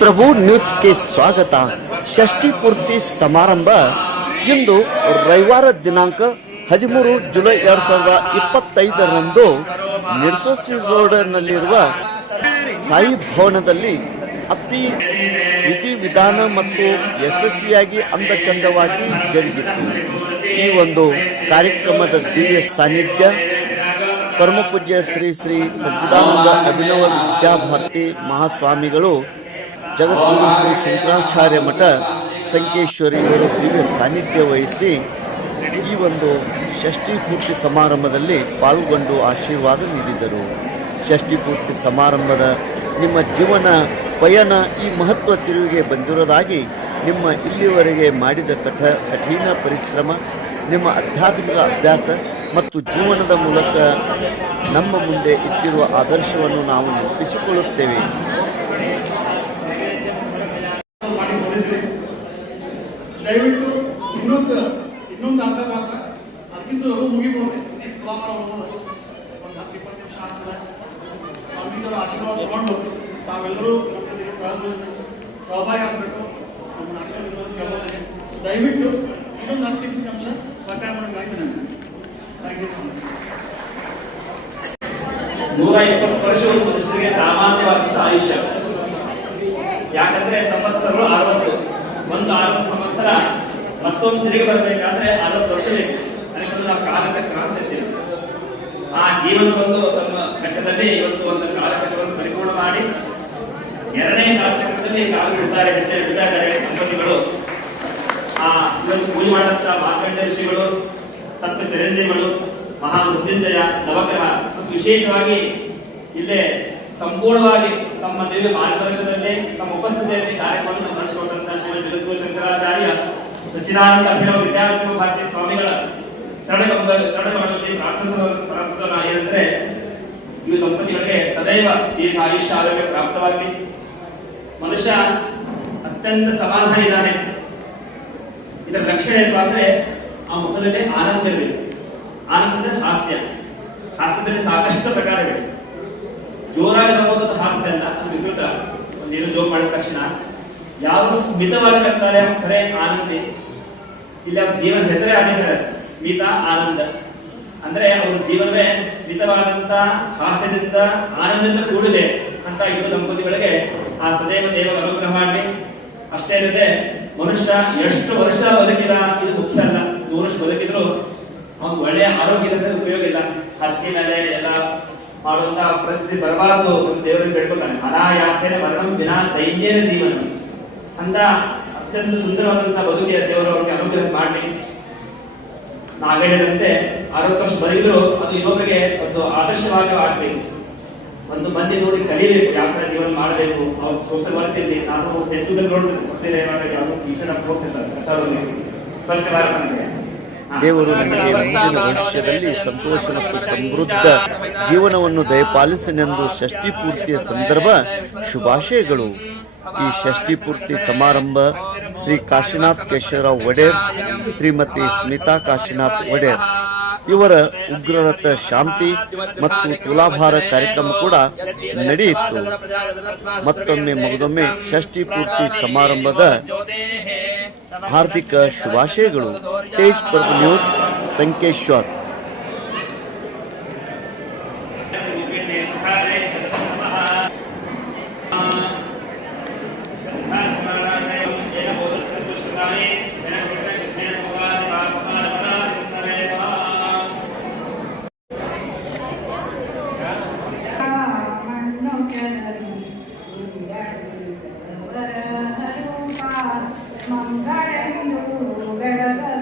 ಪ್ರಭು ನ್ಯೂಸ್ಗೆ ಸ್ವಾಗತ. ಷಷ್ಠಿ ಪೂರ್ತಿ ಸಮಾರಂಭ. ಇಂದು ರವಿವಾರ ದಿನಾಂಕ ಹದಿಮೂರು ಜುಲೈ ಎರಡ್ ಸಾವಿರದ ಇಪ್ಪತ್ತೈದರಂದು ನಿರ್ಸೋಸಿ ರೋಡ್ನಲ್ಲಿರುವ ಸಾಯಿ ಭವನದಲ್ಲಿ ಅತಿ ವಿಧಿ ವಿಧಾನ ಮತ್ತು ಯಶಸ್ವಿಯಾಗಿ ಅಂದಚಂದವಾಗಿ ಜರುಗಿತು. ಈ ಒಂದು ಕಾರ್ಯಕ್ರಮದ ದಿವ್ಯ ಸಾನ್ನಿಧ್ಯ ಪರಮಪೂಜ್ಯ ಶ್ರೀ ಶ್ರೀ ಸಚ್ಚಿದಾನಂದ ಅಭಿನವ ವಿದ್ಯಾಭಾರತಿ ಮಹಾಸ್ವಾಮಿಗಳು ಜಗದ್ಗುರು ಶ್ರೀ ಶಂಕರಾಚಾರ್ಯ ಮಠ ಸಂಕೇಶ್ವರಿ ಇವರು ದಿವ್ಯ ಸಾನ್ನಿಧ್ಯ ವಹಿಸಿ ಈ ಒಂದು ಷಷ್ಠಿ ಪೂರ್ತಿ ಸಮಾರಂಭದಲ್ಲಿ ಪಾಲ್ಗೊಂಡು ಆಶೀರ್ವಾದ ನೀಡಿದರು. ಷಷ್ಠಿ ಪೂರ್ತಿ ಸಮಾರಂಭದ ನಿಮ್ಮ ಜೀವನ ಪಯಣ ಈ ಮಹತ್ವ ತಿರುವಿಗೆ ಬಂದಿರೋದಾಗಿ ನಿಮ್ಮ ಇಲ್ಲಿವರೆಗೆ ಮಾಡಿದ ಕಠ ಕಠಿಣ ಪರಿಶ್ರಮ, ನಿಮ್ಮ ಆಧ್ಯಾತ್ಮಿಕ ಅಭ್ಯಾಸ ಮತ್ತು ಜೀವನದ ಮೂಲಕ ನಮ್ಮ ಮುಂದೆ ಇಟ್ಟಿರುವ ಆದರ್ಶವನ್ನು ನಾವು ನೆನಪಿಸಿಕೊಳ್ಳುತ್ತೇವೆ ಮಾಡಿ ಬಂದಿದ್ರಿ ದಯವಿಟ್ಟು ಇನ್ನೊಂದು ಇನ್ನೊಂದು ಅರ್ಧ ತಾಸ ಅದಕ್ಕಿಂತ ಲಘು ಮುಗಿಬೋದು. ತುಲಾಭಾರವನ್ನು ಒಂದು ಹತ್ತು ಇಪ್ಪತ್ತು ನಿಮಿಷ ಆಗ್ತದೆ ಸ್ವಾಮೀಜಿಯವರ ಆಶೀರ್ವಾದ ತಗೊಂಡು ತಾವೆಲ್ಲರೂ ಮಕ್ಕಳಿಗೆ ಸಹ ಸಹಭಾಗಿ ಆಗಬೇಕು. ನಮ್ಮ ಆಶೀರ್ವಾದ ಕೇಳೋದಿದೆ ದಯವಿಟ್ಟು ಇನ್ನೊಂದು ಹತ್ತು ಇಪ್ಪತ್ತು ನಿಮಿಷ ಸಹಕಾರ ಮಾಡೋಕ್ಕಾಗಿದೆ ನನಗೆ. ಥ್ಯಾಂಕ್ ಯು ಸೊ ಮಚ್ ನೂರ ಇಪ್ಪತ್ತು ವರ್ಷಗಳು ಮನುಷ್ಯರಿಗೆ ಸಾಮಾನ್ಯವಾದಂತ ಆಯುಷ್ಯ ಯಾಕಂದ್ರೆ ಸಂವತ್ಸರಗಳು ಅರವತ್ತು ಒಂದು ಅರವತ್ತು ಸಂವತ್ಸರ ಮತ್ತೊಂದು ತಿರುಗಿ ಬರಬೇಕಾದ್ರೆ ಅರವತ್ತು ವರ್ಷ ಬೇಕು ಅದಕ್ಕೆ ನಾವು ಕಾಲಚಕ್ರ ಅಂತ ಹೇಳ್ತೀವಿ. ಆ ಜೀವನ ಒಂದು ತಮ್ಮ ಘಟ್ಟದಲ್ಲಿ ಇವತ್ತು ಒಂದು ಕಾಲಚಕ್ರವನ್ನು ಪರಿಪೂರ್ಣ ಮಾಡಿ ಎರಡನೇ ಕಾಲಚಕ್ರದಲ್ಲಿ ಕಾಲು ಬಿಡ್ತಾರೆ ಹೆಜ್ಜೆ ಇಡ್ತಾ ಇದ್ದಾರೆ ದಂಪತಿಗಳು. ಆ ಇವತ್ತು ಪೂಜೆ ಮಾಡಂತ ಮಾರ್ಕಂಡ ಋಷಿಗಳು ಸಪ್ತ ಚಿರಂಜೀವಿಗಳು ಮಹಾ ಮೃತ್ಯುಂಜಯ, ನವಗ್ರಹ ವಿಶೇಷವಾಗಿ ಇಲ್ಲೇ ಸಂಪೂರ್ಣವಾಗಿ ತಮ್ಮ ದೇವಿ ಮಾರ್ಗದರ್ಶನದಲ್ಲಿ, ತಮ್ಮ ಉಪಸ್ಥಿತಿಯಲ್ಲಿ ಕಾರ್ಯಕ್ರಮವನ್ನು ನಡೆಸಿಕೊಂಡಂತಹ ಶ್ರೀ ಜಗದ್ಗುರು ಶಂಕರಾಚಾರ್ಯ ಸಚ್ಚಿದಾನಂದ ಅಭಿನವ ವಿದ್ಯಾಸಂಘ ಭಾರತಿ ಸ್ವಾಮಿಗಳ ಚರಣ ಚರಣಗಳಲ್ಲಿ ಪ್ರಾರ್ಥಿಸುವ ಪ್ರಾರ್ಥಿಸೋಣ ಏನಂದ್ರೆ ಈ ದಂಪತಿಗಳಿಗೆ ಸದೈವ ದೀರ್ಘ ಆಯುಷ್ಯ ಆರೋಗ್ಯ ಪ್ರಾಪ್ತವಾಗಲಿ ಮನುಷ್ಯ ಅತ್ಯಂತ ಸಮಾಧಾನ ಇದ್ದಾನೆ. ಇದರ ಲಕ್ಷಣ ಏನು ಅಂದ್ರೆ ಆ ಮುಖದಲ್ಲಿ ಆನಂದ ಇರಬೇಕು ಆನಂದ ಹಾಸ್ಯ. ಹಾಸ್ಯದಲ್ಲಿ ಸಾಕಷ್ಟು ಪ್ರಕಾರಗಳಿವೆ. ಜೋರಾಗಿ ಹಾಸ್ಯ ಅಲ್ಲ ವಿಕೃತ ಒಂದೇನು ಜೋಕ್ ಮಾಡಿದ ತಕ್ಷಣ ಯಾರು ಸ್ಮಿತವಾಗಿ ಅವ್ರು ಖರೆ ಆನಂದಿ ಇಲ್ಲಿ, ಅವ್ರ ಜೀವನ ಹೆಸರೇ ಆಗಿದ್ದಾರೆ ಸ್ಮಿತ ಆನಂದ. ಅಂದ್ರೆ ಅವ್ರ ಜೀವನವೇ ಸ್ಮಿತವಾದಂತ, ಹಾಸ್ಯದಿಂದ, ಆನಂದದಿಂದ ಕೂಡಿದೆ ಅಂತ ಇಬ್ಬರು ದಂಪತಿಗಳಿಗೆ ಆ ಸದೈವ ದೇವ ಅನುಗ್ರಹ ಮಾಡಿ. ಅಷ್ಟೇ ಅಲ್ಲದೆ, ಮನುಷ್ಯ ಎಷ್ಟು ವರ್ಷ ಬದುಕಿದ, ಇದು ಮುಖ್ಯ ಅಲ್ಲ. ನೂರು ವರ್ಷ ಬದುಕಿದ್ರು ಅವ್ನು ಒಳ್ಳೆಯ ಆರೋಗ್ಯದ ಉಪಯೋಗ ಇಲ್ಲ. ಹಾಸಿಗೆ ಮೇಲೆ ಎಲ್ಲ ಮಾಡುವಂತ ಪರಿಸ್ಥಿತಿ ಬರಬಾರದು ದೇವರಿಗೆ ಬೇಡ್ಕೊತಾನೆ ಅನಾಯಾಸೇನೆ ಮರಣಂ ವಿನಾ ದೈನ್ಯನ ಜೀವನ. ಅಂತ ಅತ್ಯಂತ ಸುಂದರವಾದಂತಹ ಬದುಕಿಯ ದೇವರು ಅವ್ರಿಗೆ ಅನುಗ್ರಹ ಮಾಡಿ. ನಾಗಣ್ಣದಂತೆ ಅರವತ್ತು ವರ್ಷ ಬದುಕಿದ್ರು, ಅದು ಇನ್ನೊಬ್ಬರಿಗೆ ಒಂದು ಆದರ್ಶವಾಗಿ ಆಗ್ಬೇಕು. ಒಂದು ಮಂದಿ ನೋಡಿ ಕಲಿಬೇಕು, ಯಾವ ತರ ಜೀವನ ಮಾಡಬೇಕು, ಅವ್ರು ಸೋಷಲ್ ವರ್ಕ್ ಇಲ್ಲಿ ನಾನು ಫೇಸ್ಬುಕ್ ಅಲ್ಲಿ ಇವಾಗ ಯಾವುದು ಟೀಚರ್ ಹೋಗ್ತೇನೆ ಸ್ವಚ್ಛ ಭಾರತ ಅಂದ್ರೆ ದೇವರು ನಿಮಗೆ ಮುಂದಿನ ಭವಿಷ್ಯದಲ್ಲಿ ಸಂತೋಷ ಮತ್ತು ಸಮೃದ್ಧ ಜೀವನವನ್ನು ದಯಪಾಲಿಸನೆಂದು ಷಷ್ಠಿ ಪೂರ್ತಿಯ ಸಂದರ್ಭ ಶುಭಾಶಯಗಳು. ಈ ಷಷ್ಠಿ ಪೂರ್ತಿ ಸಮಾರಂಭ ಶ್ರೀ ಕಾಶಿನಾಥ್ ಕೇಶವರಾವ್ ಒಡೆಯರ್, ಶ್ರೀಮತಿ ಸ್ಮಿತಾ ಕಾಶಿನಾಥ್ ಒಡೆಯರ್. ಇವರ ಉಗ್ರರಥ ಶಾಂತಿ ಮತ್ತು ತುಲಾಭಾರ ಕಾರ್ಯಕ್ರಮ ಕೂಡ ನಡೆಯಿತು. ಮತ್ತೊಮ್ಮೆ ಮಗದೊಮ್ಮೆ ಷಷ್ಠಿ ಪೂರ್ತಿ ಸಮಾರಂಭದ ಹಾರ್ದಿಕ ಶುಭಾಶಯಗಳು. ತೇಜ್ ಪರ್ವ ನ್ಯೂಸ್ ಸಂಕೇಶ್ವರ್. మంగళములు గడగ